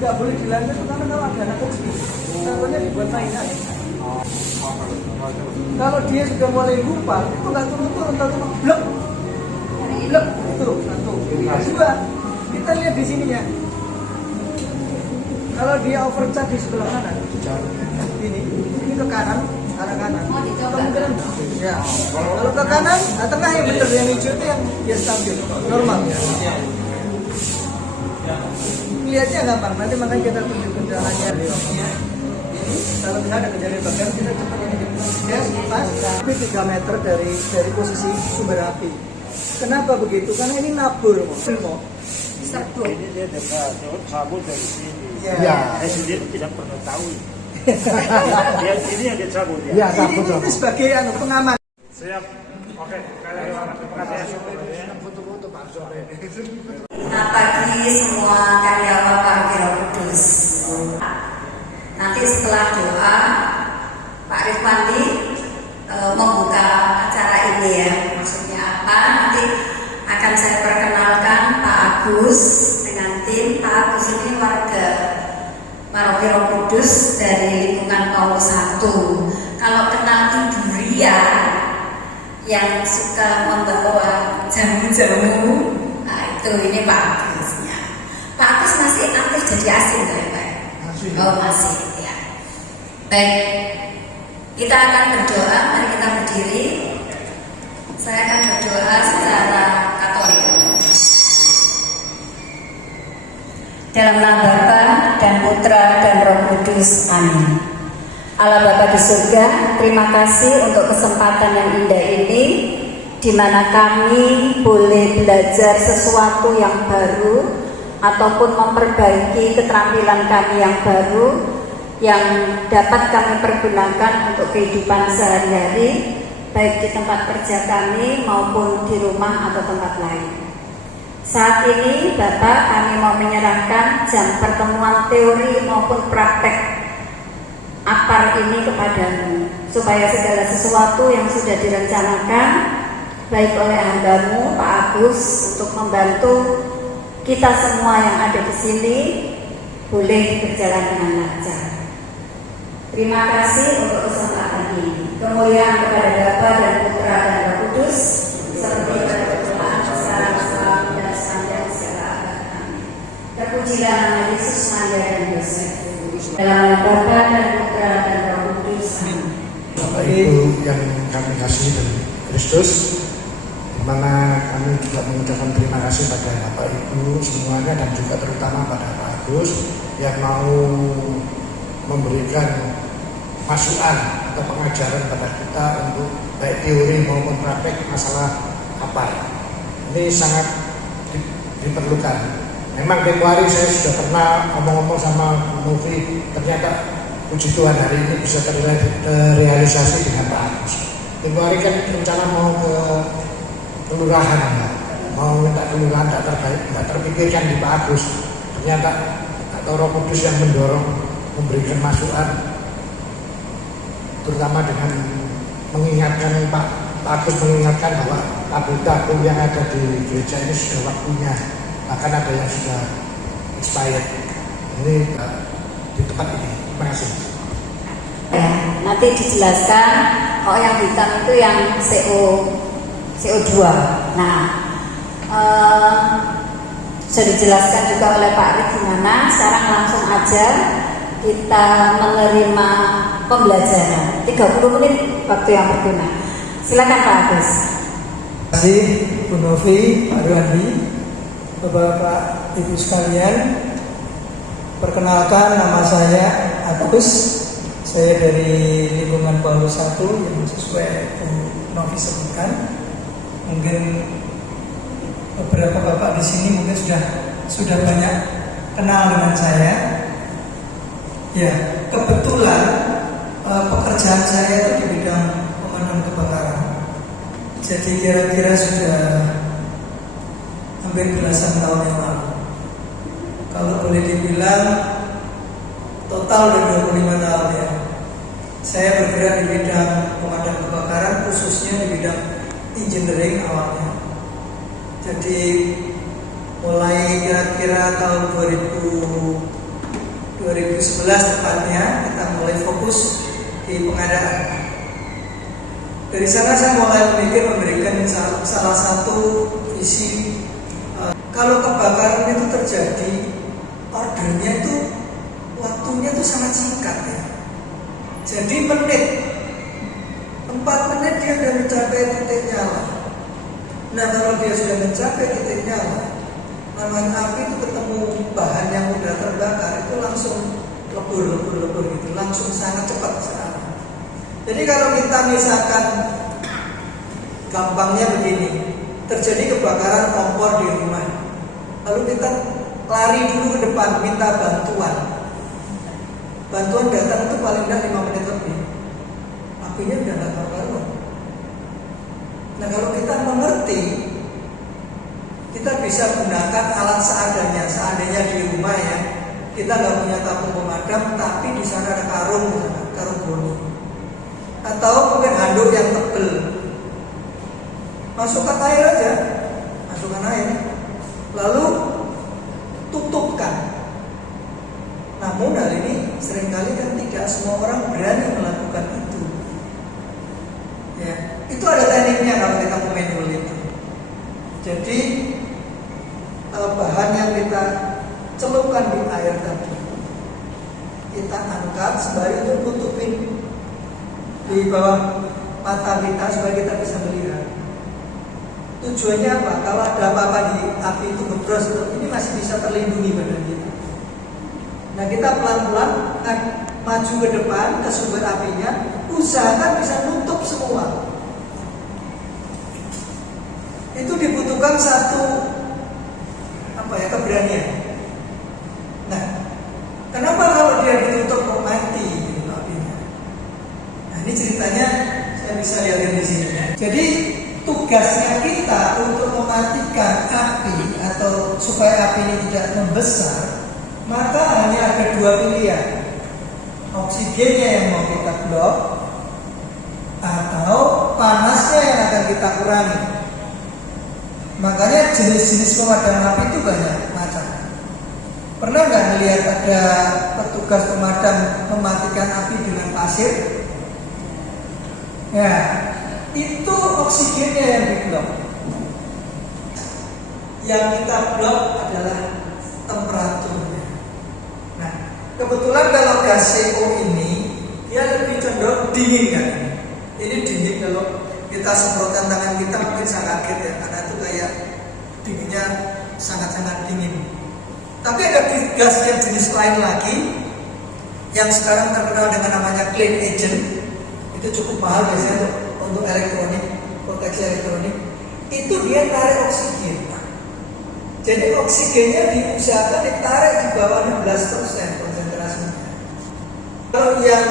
nggak boleh dilanjut karena kalau ada anak kecil, contohnya dibuat mainan. Kalau dia sudah mulai lupa, itu nggak turun-turun, tapi blok, blok itu satu. Dua, kita lihat di sininya. Kalau dia overcharge di sebelah kanan, ini ke kanan, arah kanan. Kemungkinan, ya. Kalau ke kanan, tengah yang benar yang hijau itu yang dia stabil, normal. Lihatnya gampang, nanti makanya kita tunjukkan jalannya. Kalau misalnya ada kejadian bagian, kita cepat ini gas, pas, tapi 3 meter dari posisi sumber api. Kenapa begitu? Karena ini nabur, mau. Serbu. Ini dia dekat, kabur dari sini. Ya. Saya sendiri tidak pernah tahu. Dia ini yang dicabut ya. Ya, ini sebagai pengaman. Siap. Oke, terima kasih. Foto-foto Pak Sore. Selamat pagi semua karyawan Parkir Roh Kudus. Nanti setelah doa, Pak Rizwandi membuka acara ini ya. Maksudnya apa? Nanti akan saya perkenalkan Pak Agus dengan tim. Pak Agus ini warga Parkir Roh Kudus dari lingkungan Paulus 1. Kalau kenal Ibu Ria yang suka membawa jamu-jamu, nah itu ini Pak Agusnya. Pak Agus masih aktif jadi asing ya Pak? Oh masih ya. Baik, kita akan berdoa. Mari kita berdiri. Saya akan berdoa secara Katolik. Dalam nama Bapa dan Putra dan Roh Kudus. Amin. Allah Bapa di surga, terima kasih untuk kesempatan yang indah ini, di mana kami boleh belajar sesuatu yang baru ataupun memperbaiki keterampilan kami yang baru yang dapat kami pergunakan untuk kehidupan sehari-hari, baik di tempat kerja kami maupun di rumah atau tempat lain. Saat ini Bapak, kami mau menyerahkan jam pertemuan teori maupun praktek akar ini kepadamu, supaya segala sesuatu yang sudah direncanakan baik oleh hambamu Pak Agus untuk membantu kita semua yang ada di sini boleh berjalan dengan lancar. Terima kasih untuk kesempatan ini. Kemuliaan kepada Bapa dan Putra dan Roh Kudus seperti pada permulaan, sekarang, selalu dan sepanjang segala abad. Amin. Terpujilah nama Yesus, Maria dan Yosef. Dalam nama Bapa dan Putra dan Roh Kudus. Amin. Bapak Ibu yang kami kasih dari Kristus, di mana kami juga mengucapkan terima kasih pada Bapak Ibu semuanya dan juga terutama pada Pak Agus yang mau memberikan masukan atau pengajaran pada kita untuk baik teori maupun praktek masalah kapal. Ini sangat diperlukan. Memang tempo hari saya sudah pernah ngomong-ngomong sama Novi, ternyata puji Tuhan hari ini bisa terrealisasi dengan Pak Agus. Tempo hari kan rencana mau ke kelurahan, mau minta kelurahan tidak terpikirkan di Pak Agus. Ternyata atau Roh Kudus yang mendorong, memberikan masukan, terutama dengan mengingatkan Pak Agus mengingatkan bahwa tabel-tabel yang ada di gereja ini sudah waktunya. Bahkan ada yang sudah expired. Ini di tempat ini. Terima kasih. Ya, nanti dijelaskan. Oh, yang hitam itu yang CO2. Nah, sudah dijelaskan juga oleh Pak Rik gimana. Sekarang langsung aja kita menerima pembelajaran. 30 menit waktu yang berguna. Silakan Pak Agus. Terima kasih Bu Novi, Pak Rwandi. Bapak Ibu sekalian, perkenalkan nama saya Agus. Saya dari lingkungan Paulus 1 yang sesuai Bu Novi sebutkan. Mungkin beberapa bapak di sini mungkin sudah banyak kenal dengan saya. Ya, kebetulan pekerjaan saya itu di bidang pemadam kebakaran. Jadi kira-kira sudah hampir belasan tahun yang lalu. Kalau boleh dibilang total udah 25 tahun ya. Saya bergerak di bidang pemadam kebakaran, khususnya di bidang engineering awalnya. Jadi mulai kira-kira tahun 2000 2011 tepatnya kita mulai fokus di pengadaan. Dari sana saya mulai memikir memberikan salah satu visi. Kalau kebakaran itu terjadi, ordernya itu waktunya itu sangat singkat ya. Jadi 4 menit dia sudah mencapai titik nyala. Nah kalau dia sudah mencapai titik nyala, namanya api itu ketemu bahan yang mudah terbakar itu langsung lebur gitu, langsung sangat cepat sekali. Jadi kalau kita misalkan gampangnya begini, terjadi kebakaran kompor di rumah, lalu kita lari dulu ke depan minta bantuan. Bantuan datang itu paling tidak 5 menit lebih, apinya udah nggak karuan. Nah kalau kita mengerti, kita bisa gunakan alat seadanya. Seandainya di rumah ya, kita nggak punya tabung pemadam, tapi di sana ada karung boni, atau mungkin handuk yang tebel. Masukkan air aja, lalu tutupkan. Namun hal ini seringkali kan tidak semua orang berani melakukan itu. Ya, itu ada tekniknya kalau kita manual itu. Jadi bahan yang kita celupkan di air tadi, kita angkat sembari untuk tutupin di bawah mata kita supaya kita bisa melihat. Tujuannya apa? Kalau ada apa-apa di api itu gebros, ini masih bisa terlindungi badan kita. Nah kita pelan-pelan maju ke depan ke sumber apinya, usahakan bisa nutup semua. Itu dibutuhkan satu keberanian. Nah, kenapa kalau dia ditutup kok mati gitu apinya? Nah ini ceritanya saya bisa lihatin di sini. Jadi tugasnya kita untuk mematikan api atau supaya api ini tidak membesar, maka hanya ada 2 pilihan. Oksigennya yang mau kita blok atau panasnya yang akan kita kurangi. Makanya jenis-jenis pemadam api itu banyak macam. Pernah nggak melihat ada petugas pemadam mematikan api dengan pasir? Ya, itu oksigennya yang diblok. Yang kita blok adalah temperaturnya. Nah, kebetulan kalau gas CO ini dia lebih cenderung dingin kan? Ini dingin kalau kita semprotkan tangan kita mungkin sangat kaget ya, karena itu kayak dinginnya sangat-sangat dingin. Tapi ada gas yang jenis lain lagi yang sekarang terkenal dengan namanya clean agent. Itu cukup mahal biasanya untuk elektronik, proteksi elektronik. Itu dia tarik oksigen. Jadi oksigennya diusahakan ditarik di bawah 16% konsentrasinya. Kalau yang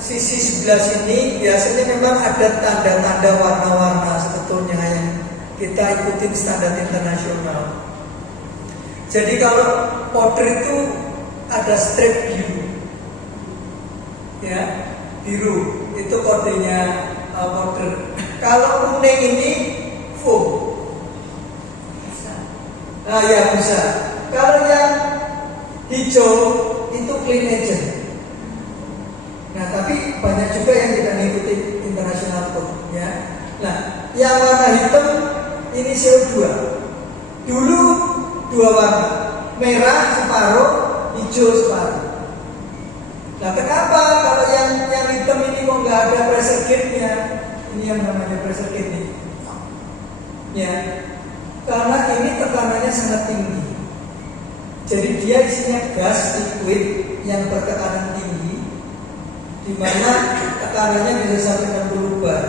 sisi sebelah sini biasanya memang ada tanda-tanda warna-warna sebetulnya yang kita ikutin standar internasional. Jadi kalau powder itu ada strip biru, ya biru itu kodenya powder. Kalau kuning ini foam. Nah ya bisa. Kalau yang hijau itu clean agent. Nah tapi banyak juga yang tidak mengikuti international code ya. Nah yang warna hitam ini CO2. Dulu 2 warna, merah separuh, hijau separuh. Nah kenapa kalau yang hitam ini kok nggak ada pressure gauge-nya? Ini yang namanya pressure gauge nih. Ya, karena ini tekanannya sangat tinggi. Jadi dia isinya gas liquid yang bertekanan tinggi, di mana tekanannya bisa sampai 60 bar.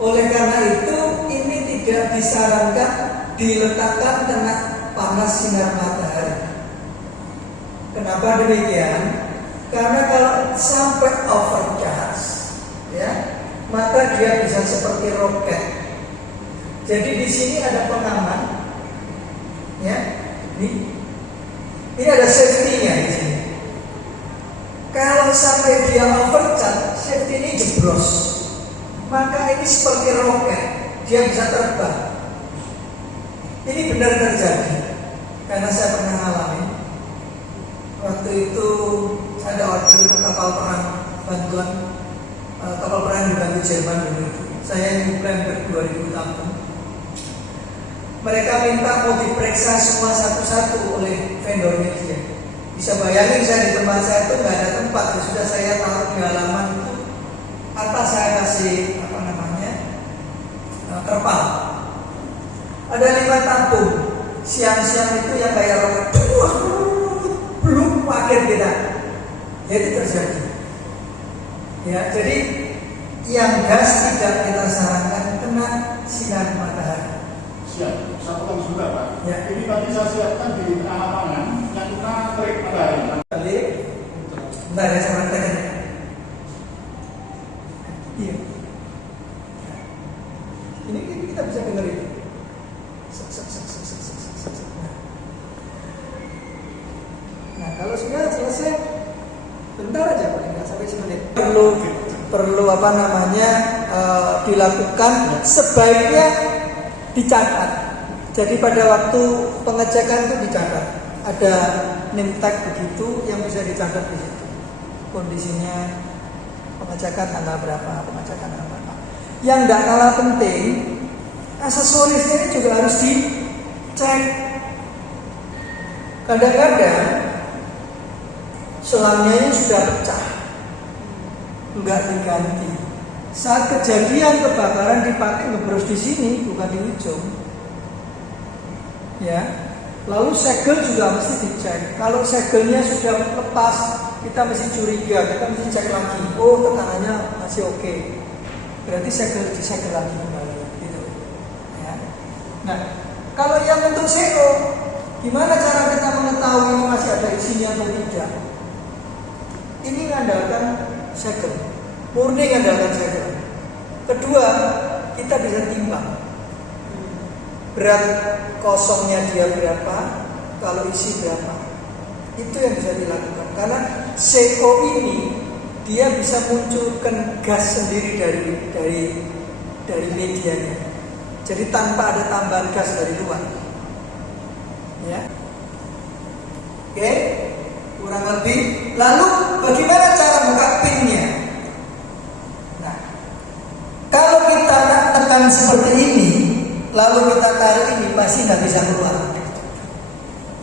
Oleh karena itu ini tidak disarankan diletakkan kena panas sinar matahari. Kenapa demikian? Karena kalau sampai overcharge, ya, maka dia bisa seperti roket. Jadi di sini ada pengaman, ya, ini ada safety-nya di sini. Kalau sampai dia overcharge, safety ini jeblos, maka ini seperti roket, dia bisa terbang. Ini benar terjadi, karena saya pernah alami. Waktu waktu itu saya ada order untuk kapal perang bantuan, kapal perang dibantu Jerman dulu itu. Saya nyuplai 2000 tampung. Mereka minta mau diperiksa semua satu-satu oleh vendornya dia. Bisa bayangin saya di tempat saya itu nggak ada tempat, ya sudah saya taruh di halaman itu. Atas saya kasih terpal. Ada 5 tampung. Siang-siang itu yang kayak roket, belum pakai kita. Jadi terjadi. Ya, jadi yang gas tidak kita sarankan kena sinar matahari. Siap, satu kan sudah Pak. Ya. Ini tadi saya siapkan di tengah lapangan yang kita terik matahari. Balik. Bentar ya, saya praktekin. Iya. Ini kita bisa dengerin. Nah, kalau sudah selesai, bentar aja paling nggak sampai semenit. Perlu apa namanya dilakukan, sebaiknya dicatat. Jadi pada waktu pengecekan itu dicatat. Ada name tag begitu yang bisa dicatat di situ. Kondisinya pengecekan tanggal berapa, pengecekan tanggal berapa. Yang tidak kalah penting, aksesorisnya ini juga harus dicek. Kadang-kadang selangnya ini sudah pecah, enggak diganti. Saat kejadian kebakaran dipakai ngebros di sini, bukan di ujung. Ya, lalu segel juga mesti dicek. Kalau segelnya sudah lepas, kita mesti curiga, kita mesti cek lagi. Oh, tekanannya masih oke. Berarti disegel lagi kembali, gitu. Ya. Nah, kalau yang untuk CO, gimana cara kita mengetahui ini masih ada isinya atau tidak? Ini mengandalkan segel, murni mengandalkan segel. Kedua, kita bisa timbang berat kosongnya dia berapa, kalau isi berapa. Itu yang bisa dilakukan. Karena CO ini dia bisa munculkan gas sendiri dari medianya. Jadi tanpa ada tambahan gas dari luar. Ya. Oke, kurang lebih. Lalu bagaimana cara buka pinnya? Nah, kalau kita tekan seperti ini, lalu kita tarik ini, pasti nggak bisa keluar.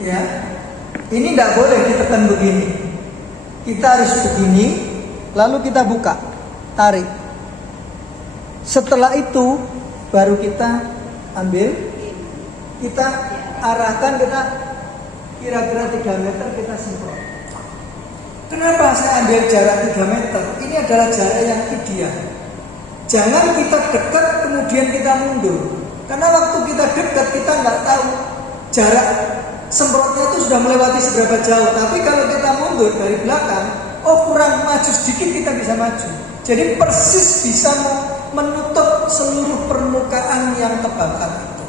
Ya, ini nggak boleh ditekan begini. Kita harus begini, lalu kita buka, tarik. Setelah itu baru kita ambil, kita arahkan, kita kira-kira 3 meter kita semprot. Kenapa saya ambil jarak 3 meter? Ini adalah jarak yang ideal. Jangan kita dekat kemudian kita mundur. Karena waktu kita dekat kita nggak tahu jarak semprotnya itu sudah melewati seberapa jauh. Tapi kalau kita mundur dari belakang, oh kurang maju sedikit kita bisa maju. Jadi persis bisa menutup seluruh permukaan yang terbakar itu.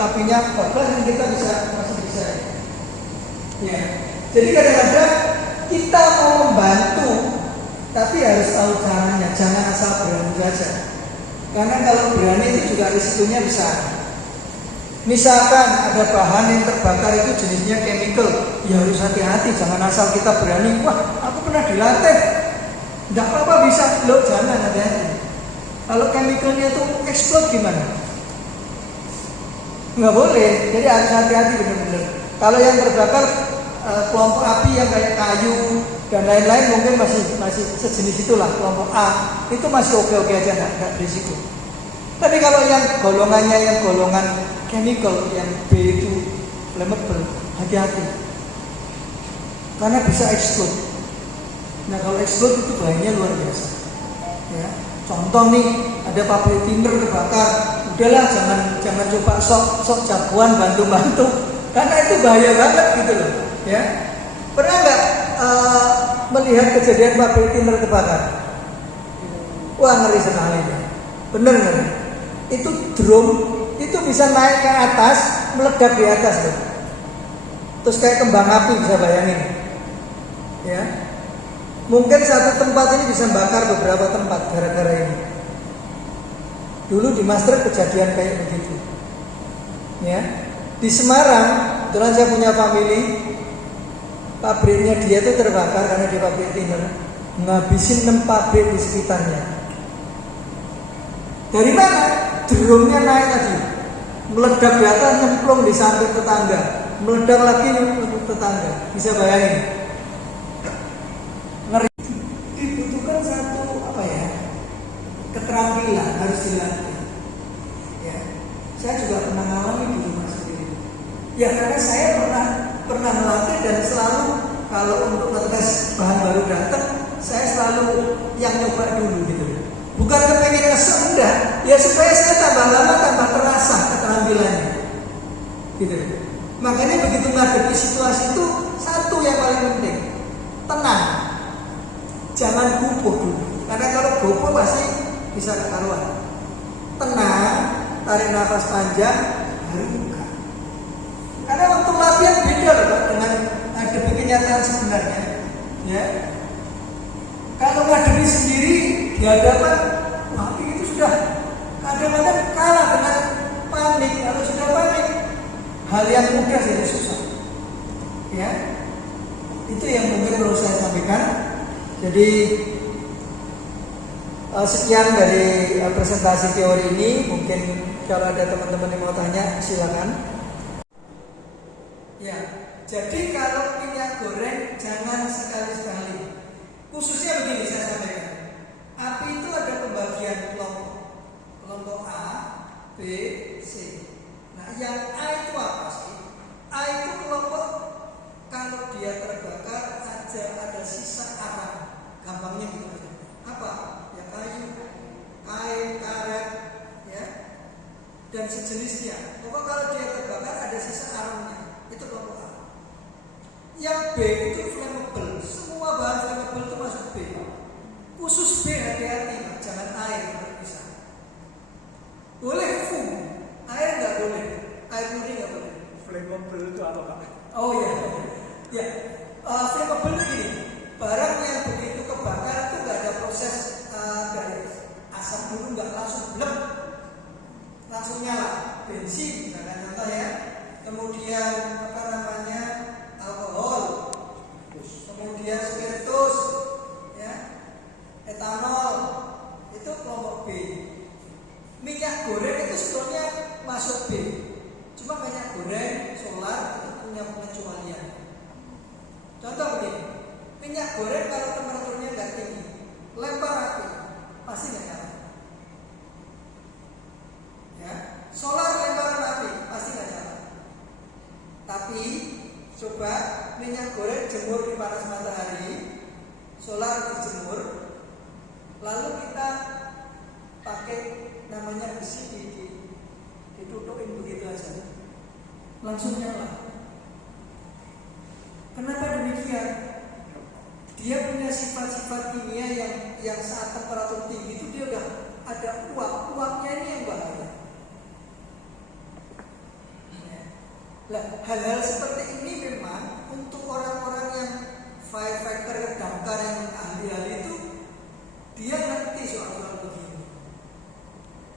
Tapinya bablas kita masih bisa. Ya. Jadi kadang-kadang kita mau membantu, tapi harus tahu caranya. Jangan asal berani saja. Karena kalau berani itu juga risikonya besar. Misalkan ada bahan yang terbakar itu jenisnya chemical, ya harus hati-hati. Jangan asal kita berani. Wah, aku pernah dilatih. Tidak apa-apa bisa. Loh, jangan, hati-hati. Kalau chemicalnya itu explode gimana? Nggak boleh. Jadi harus hati-hati benar-benar. Kalau yang terbakar kelompok api yang kayak kayu dan lain-lain mungkin masih sejenis itulah, kelompok A itu masih oke-oke aja, nggak berisiko. Tapi kalau yang golongannya yang golongan chemical yang B itu flammable, hati-hati karena bisa explode. Nah kalau explode itu bahayanya luar biasa. Ya, contoh nih ada pabrik timber terbakar, udahlah jangan coba sok jagoan bantu karena itu bahaya banget gitu loh. Ya, pernah nggak melihat kejadian pabrik timber terbakar? Wah ngeri sekali ya. Bener ngeri. Itu drum itu bisa naik ke atas, meledak di atas loh. Terus kayak kembang api, bisa bayangin. Ya, mungkin satu tempat ini bisa bakar beberapa tempat gara-gara ini. Dulu di Maastricht kejadian kayak begitu. Ya, di Semarang, kebetulan saya punya family. pabriknya dia itu terbakar karena di pabrik thinner, ngabisin 6 pabrik di sekitarnya. Dari mana? Drumnya naik tadi, meledak di atas, nyemplung di samping tetangga, meledak lagi nyemplung tetangga. Bisa bayangin? Ngeri. Dibutuhkan satu keterampilan, harus dilatih. Ya, saya juga pernah mengalami di rumah sendiri. Ya karena saya pernah melatih dan selalu kalau untuk ngetes bahan baru datang, saya selalu yang nyoba dulu gitu. Bukan kepengen ngesek, enggak. Ya supaya saya tambah lama tambah terasa keterampilannya. Gitu. Makanya begitu menghadapi situasi itu satu yang paling penting, tenang. Jangan gugup dulu. Karena kalau gugup pasti bisa kekaruan. Tenang, tarik nafas panjang, baru buka. Karena untuk latihan beda loh Pak, dengan menghadapi kenyataan sebenarnya. Ya. Kalau menghadapi sendiri di hadapan, itu sudah kadang-kadang kalah dengan panik. Kalau sudah panik, hal yang mudah jadi susah. Ya, itu yang mungkin perlu saya sampaikan. Jadi sekian dari presentasi teori ini. Mungkin kalau ada teman-teman yang mau tanya, silakan. Ya, jadi kalau minyak goreng jangan sekali-sekali. Khususnya begini saya sampaikan. Api itu ada pembagian kelompok A, B, C. Nah, yang A itu apa sih? A itu kelompok kalau dia terbakar ada sisa arang. Gampangnya gitu aja. Apa? Ya kayu, kain, karet, ya, dan sejenisnya. Pokoknya kalau dia terbakar ada sisa arangnya, itu kelompok A. Yang B itu flammable. Semua bahan flammable itu masuk B. Khusus B hati-hati, jangan air bisa. Boleh full, air nggak boleh, air murni nggak boleh. Flammable itu apa Pak? Oh iya, ya. Flammable itu gini, barang yang begitu kebakar itu nggak ada proses dari asap dulu, nggak langsung blek, langsung nyala. Bensin, misalkan contoh ya. Kemudian alkohol, kemudian spiritus, ya, etanol, itu kelompok B. Minyak goreng itu sebetulnya masuk B. Cuma minyak goreng, solar itu punya pengecualian. Contoh begini, minyak goreng kalau temperaturnya nggak tinggi, lempar api, pasti nggak nyala. Ya, solar lemparan api, pasti nggak nyala. Tapi coba minyak goreng jemur di panas matahari, solar dijemur, lalu kita pakai namanya besi ditutukin begitu aja, langsung nyala. Kenapa demikian? Dia punya sifat-sifat kimia yang saat temperatur tinggi itu dia udah ada uapnya ini yang bahaya. Nah, hal-hal seperti ini memang untuk orang-orang yang firefighter, damkar yang ahli-ahli itu dia ngerti soal begini,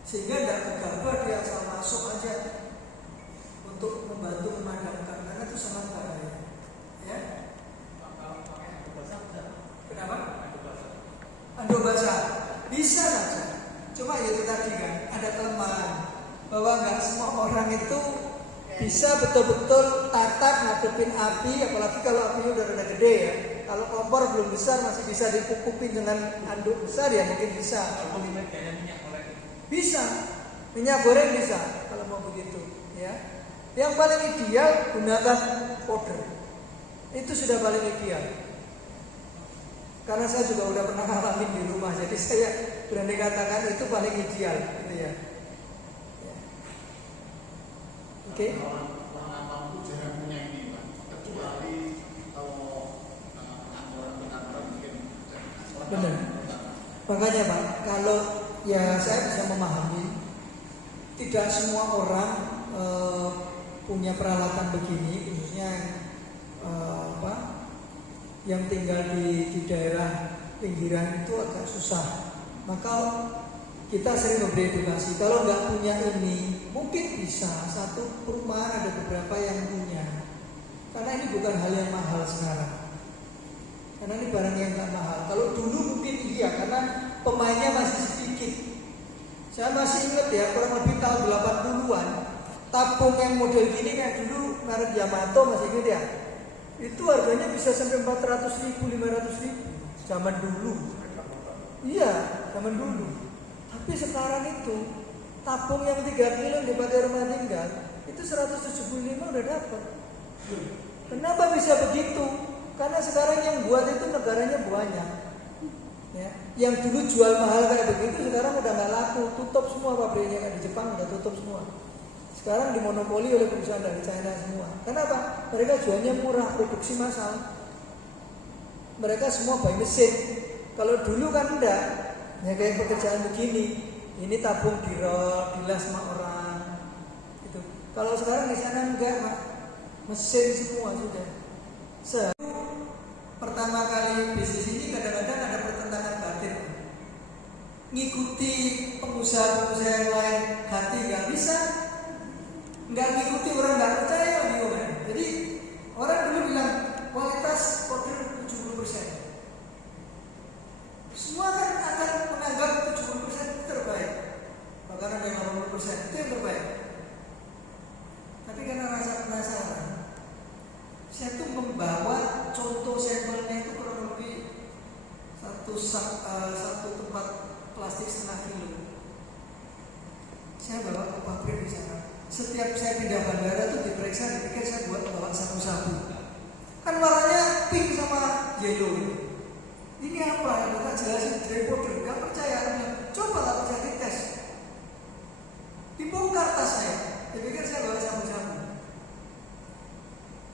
sehingga tidak gegabah dia asal masuk aja untuk membantu memadamkan, karena itu sangat bahaya. Ya. Kenapa? Anduk basah bisa saja, cuma ya itu tadi kan ada kelemahan bahwa nggak semua orang itu bisa betul-betul tatap ngadepin api, apalagi kalau apinya udah rada gede ya. Kalau kompor belum besar masih bisa dipupupin dengan anduk besar ya mungkin bisa. Bisa, minyak goreng bisa kalau mau begitu ya. Yang paling ideal gunakan powder. Itu sudah paling ideal. Karena saya juga udah pernah ngalamin di rumah, jadi saya berani katakan itu paling ideal gitu ya. Oke. Orang mampu jangan punya ini, Pak. Kecuali kalau pengaturan mungkin. Benar. Makanya Pak, kalau ya saya bisa memahami tidak semua orang punya peralatan begini, khususnya yang tinggal di daerah pinggiran itu agak susah. Maka kita sering memberi edukasi. Kalau nggak punya ini, mungkin bisa satu perumahan ada beberapa yang punya. Karena ini bukan hal yang mahal sekarang. Karena ini barang yang gak mahal. Kalau dulu mungkin iya, karena pemainnya masih sedikit. Saya masih ingat ya, kurang lebih tahun 80-an, tabung yang model gini kayak dulu merek Yamato, masih ingat ya? Itu harganya bisa sampai 400.000, 500.000 zaman dulu. Iya, zaman dulu. Tapi sekarang itu tabung yang 3 kilo dipakai rumah tinggal itu 175 udah dapat. Kenapa bisa begitu? Karena sekarang yang buat itu negaranya banyak. Ya, yang dulu jual mahal kayak begitu sekarang udah nggak laku, tutup semua pabriknya, kan di Jepang udah tutup semua. Sekarang dimonopoli oleh perusahaan dari China semua. Kenapa? Mereka jualnya murah, produksi massal. Mereka semua by mesin. Kalau dulu kan enggak, ya kayak pekerjaan begini. Ini tabung dirol, dilas sama orang. Gitu. Kalau sekarang di sana enggak, Pak. Mesin semua sudah. Pertama kali bisnis ini kadang-kadang ada pertentangan batin. Ngikuti pengusaha-pengusaha yang lain hati nggak bisa, nggak ngikuti orang nggak percaya gimana. Jadi orang dulu bilang kualitas powder 70%. Semua kan akan menganggap 70% terbaik, bahkan ada yang 80% itu yang terbaik. Tapi karena rasa penasaran, saya tuh membawa contoh sampelnya itu kurang lebih satu tempat plastik setengah kilo. Saya bawa ke pabrik di sana. Setiap saya pindah bandara tuh diperiksa, dipikir saya buat bawa sabu-sabu. Kan warnanya pink sama yellow itu. Ini apa? Kita jelasin dry powder. Gak percaya, coba lah percaya dites. Dibongkar tas saya. Dipikir saya bawa sabu-sabu.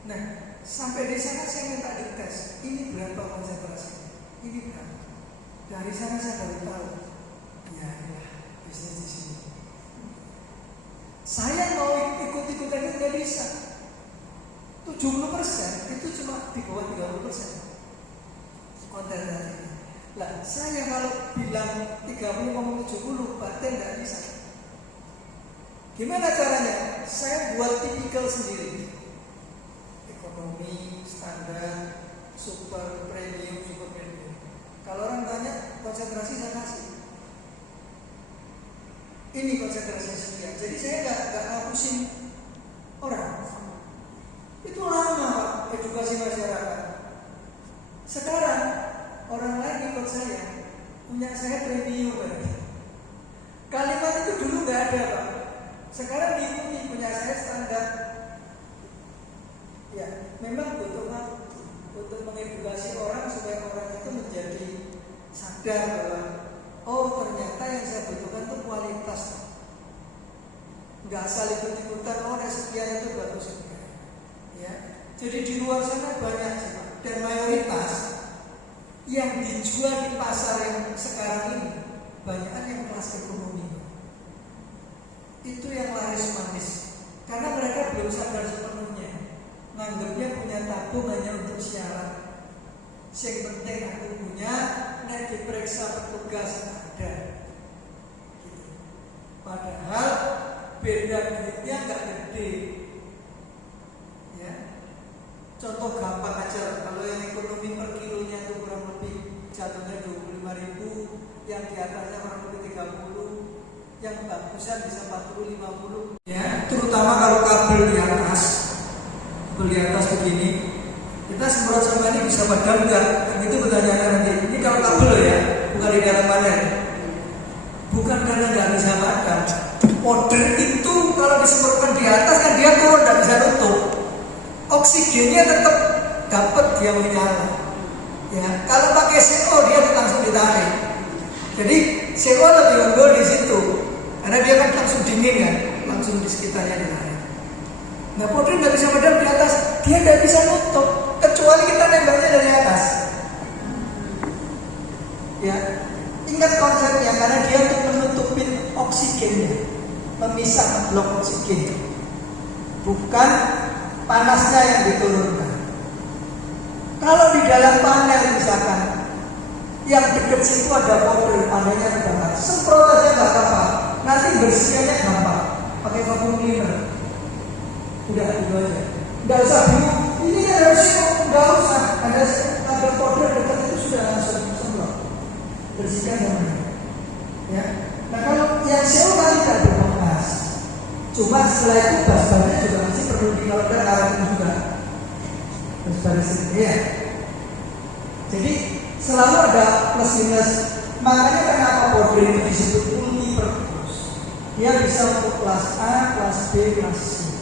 Nah, sampai di sana saya minta dites. Ini berapa konsentrasinya? Ini berapa? Dari sana saya baru tahu. Ya, inilah bisnis di sini. Saya mau ikut-ikutan itu nggak bisa. 70% itu cuma di bawah 30% konsentrasinya. Lah, saya kalau bilang 30 ngomong 70, paten nggak bisa. Gimana caranya? Saya buat tipikal sendiri. Ekonomi, standar, super premium, super premium. Kalau orang tanya konsentrasi saya kasih. Ini konsentrasi sekian. Jadi saya nggak ngapusin orang. Itu lama Pak, edukasi masyarakat. Sekarang orang lain ikut saya, punya saya premium berarti. Kalimat itu dulu nggak ada Pak. Sekarang diikuti, punya saya standar. Ya, memang butuh waktu untuk mengedukasi orang supaya orang itu menjadi sadar bahwa oh ternyata yang saya butuhkan itu kualitas. Nggak asal ikut-ikutan, oh sekian itu bagus. Ya, jadi di luar sana banyak sih Pak. Dan mayoritas yang dijual di pasar yang sekarang ini banyak yang kelas ekonomi. Itu yang laris manis. Karena mereka belum sadar sepenuhnya. Nganggapnya punya tabung hanya untuk syarat. Yang penting aku punya, nek diperiksa petugas ada. Gitu. Padahal beda duitnya nggak gede. Ya. Contoh gampang aja, kalau yang ekonomi per kilonya itu kurang lebih jatuhnya 25.000, yang di atasnya kurang lebih 30, yang bagusan bisa 40-50. Ya, terutama kalau kabel di atas begini, kita semprot sama ini bisa padam enggak? Itu pertanyaannya nanti. Ini kalau kabel ya, bukan di dalam panen. Bukan karena nggak bisa padam. Powder itu kalau disemprotkan di atas kan dia turun, nggak bisa tutup. Oksigennya tetap dapat, dia menyala. Ya, kalau pakai CO dia langsung ditarik. Jadi CO lebih unggul di situ, karena dia kan langsung dingin kan, langsung di sekitarnya ditarik. Nah, powder nggak bisa padam di atas, dia nggak bisa nutup, kecuali kita nembaknya dari atas. Ya, ingat konsepnya, karena dia untuk menutupin oksigennya, memisah blok oksigen, bukan panasnya yang diturunkan. Kalau di dalam panel misalkan, yang dekat situ ada powder, panelnya terbakar, semprot aja nggak apa-apa, nanti bersihnya gampang, pakai vacuum cleaner. Udah itu aja. Nggak usah bingung, ini kan harusnya nggak usah ada kode dekat itu sudah langsung semprot, bersihkan namanya. Ya. Nah kalau yang sewa kan tidak berbekas, cuma setelah itu bas-basnya juga masih perlu dikeluarkan alatnya juga, bas-bas ya. Jadi selalu ada plus minus. Makanya kenapa kode itu disebut multi purpose? Dia bisa untuk kelas A, kelas B, kelas C.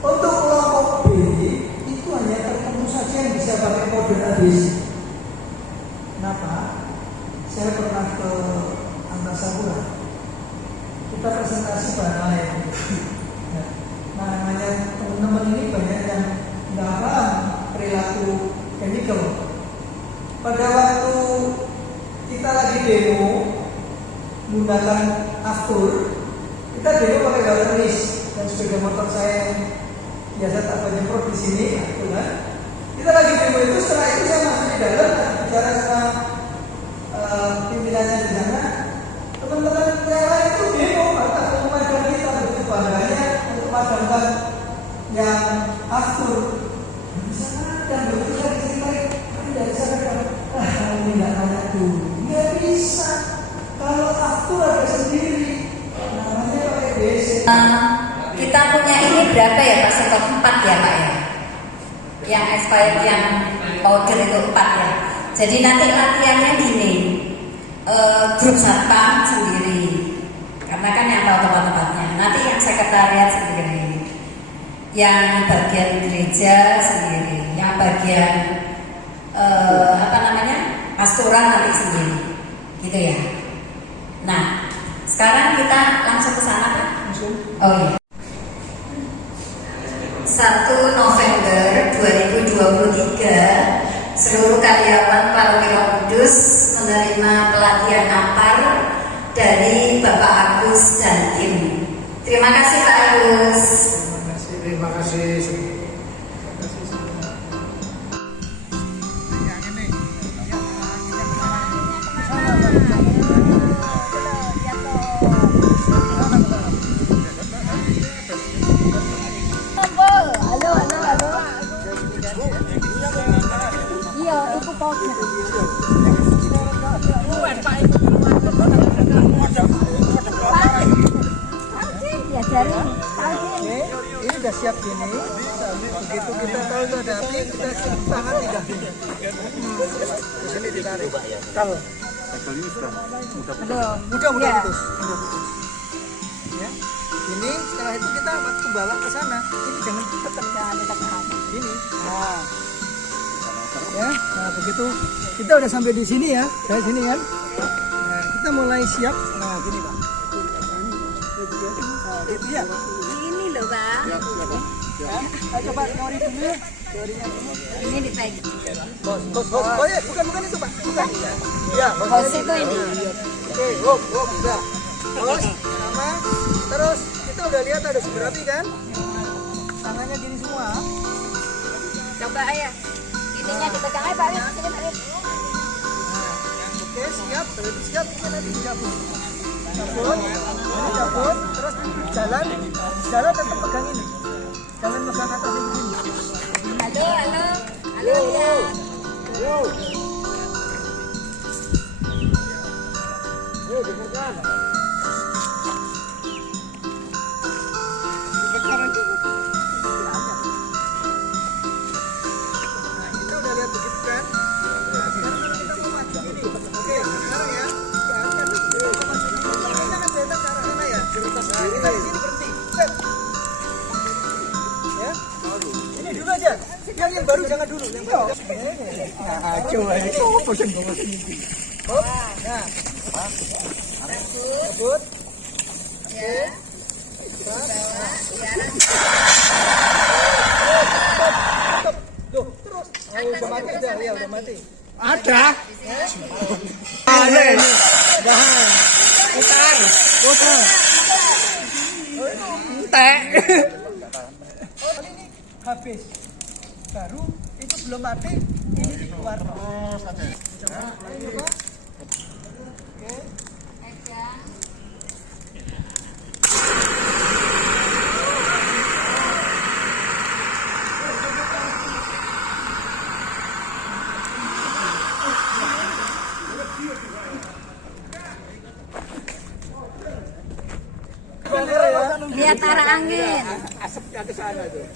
Untuk kelompok B itu hanya tertentu saja yang bisa pakai kode ABC. Kenapa? Saya pernah ke Antasapura. Kita presentasi bahan lain. Nah, namanya teman-teman ini banyak yang nggak paham perilaku chemical. Pada waktu kita lagi demo menggunakan aftur, kita demo pakai galon list dan sepeda motor saya yang biasa tak banyak pro di sini, kan? Kita lagi demo itu, setelah itu saya masuk di dalam dan bicara sama pimpinannya di sana. Teman-teman yang lain itu demo, maka pemadam kita begitu bangganya untuk memadamkan yang aftur. Bisa dan begitu saya diceritain, tapi dari sana ini nggak tanya dulu, nggak bisa. Kalau aftur ada sendiri, namanya pakai BC. Kita punya ini berapa ya Pak? Stok 4 ya Pak ya? Yang expired yang powder itu 4 ya. Jadi nanti latihannya gini, grup satpam sendiri, karena kan yang tahu tempat-tempatnya. Nanti yang sekretariat sendiri, yang bagian gereja sendiri, yang bagian pastoral nanti sendiri, gitu ya. Nah, sekarang kita langsung ke sana Pak. Oh iya. 1 November 2023 seluruh karyawan Paroki Roh Kudus menerima pelatihan APAR dari Bapak Agus dan tim. Terima kasih Pak Agus. Terima kasih. Ini udah siap gini, begitu kita tahu itu ada api, kita tangan tidak gini. Sini ditarik. Kalau mudah putus. Ya, ini setelah itu kita bawa ke sana. Ini jangan tekan ini. Nah, ya, nah begitu kita udah sampai di sini ya, dari sini kan. Nah, kita mulai siap. Nah, gini Pak. Nah, gitu ya. Ini loh Pak. Ya, coba teori dulu ya. Teorinya dulu. Ini dipegang. Bos. Oh ya, bukan itu Pak. Bukan. Ya, Bos itu ini. Oke, udah. Bos, sama. Terus kita udah lihat ada sumber api kan? Tangannya gini semua. Coba ya. Ininya dipegang aja Pak. Sini Pak. Oke, siap. Berarti siap ini nanti dicabut. Cabut, terus jalan tetap pegang ini. Jangan megang atasnya begini. Halo ya. Yo, dengarkan. Kita udah lihat begitu kan? Nah, sekarang kita mau maju ini. Oke, sekarang ya. Nah, kita di sini berhenti. Ya. Ini dulu aja. Yang baru jangan dulu. Yang baru. Coba itu bosan banget ini. Hop. Nah. Cabut. Ya. Loh, terus. Udah mati udah, ya udah mati. Ada. Ada ini. Dahan. Putar. Entek. Oh, ini habis. Baru itu belum mati, ini dikeluar. Terus aja. Coba. Oke. lihat arah angin. Asapnya ke sana tuh.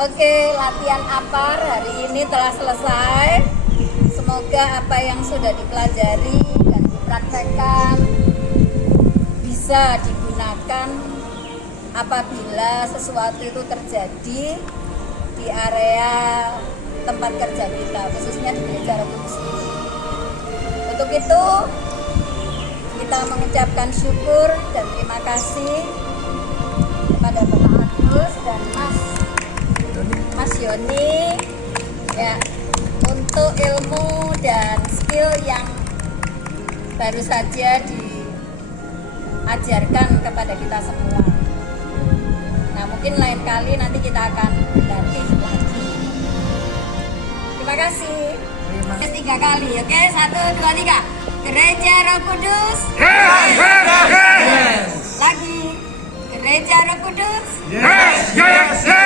Oke, latihan APAR hari ini telah selesai. Semoga apa yang sudah dipelajari dan dipraktekkan bisa digunakan apabila sesuatu itu terjadi di area tempat kerja kita, khususnya di gereja Roh Kudus ini. Untuk itu, kita mengucapkan syukur dan terima kasih kepada Bapak Agus dan Mas Yoni ya, untuk ilmu dan skill yang baru saja diajarkan kepada kita semua. Nah, mungkin lain kali nanti kita akan berlatih lagi. Terima kasih. 3 kali, oke? 1, 2, 3. Gereja Roh Kudus. Lagi. Gereja Roh Kudus. Yes, yes, yes.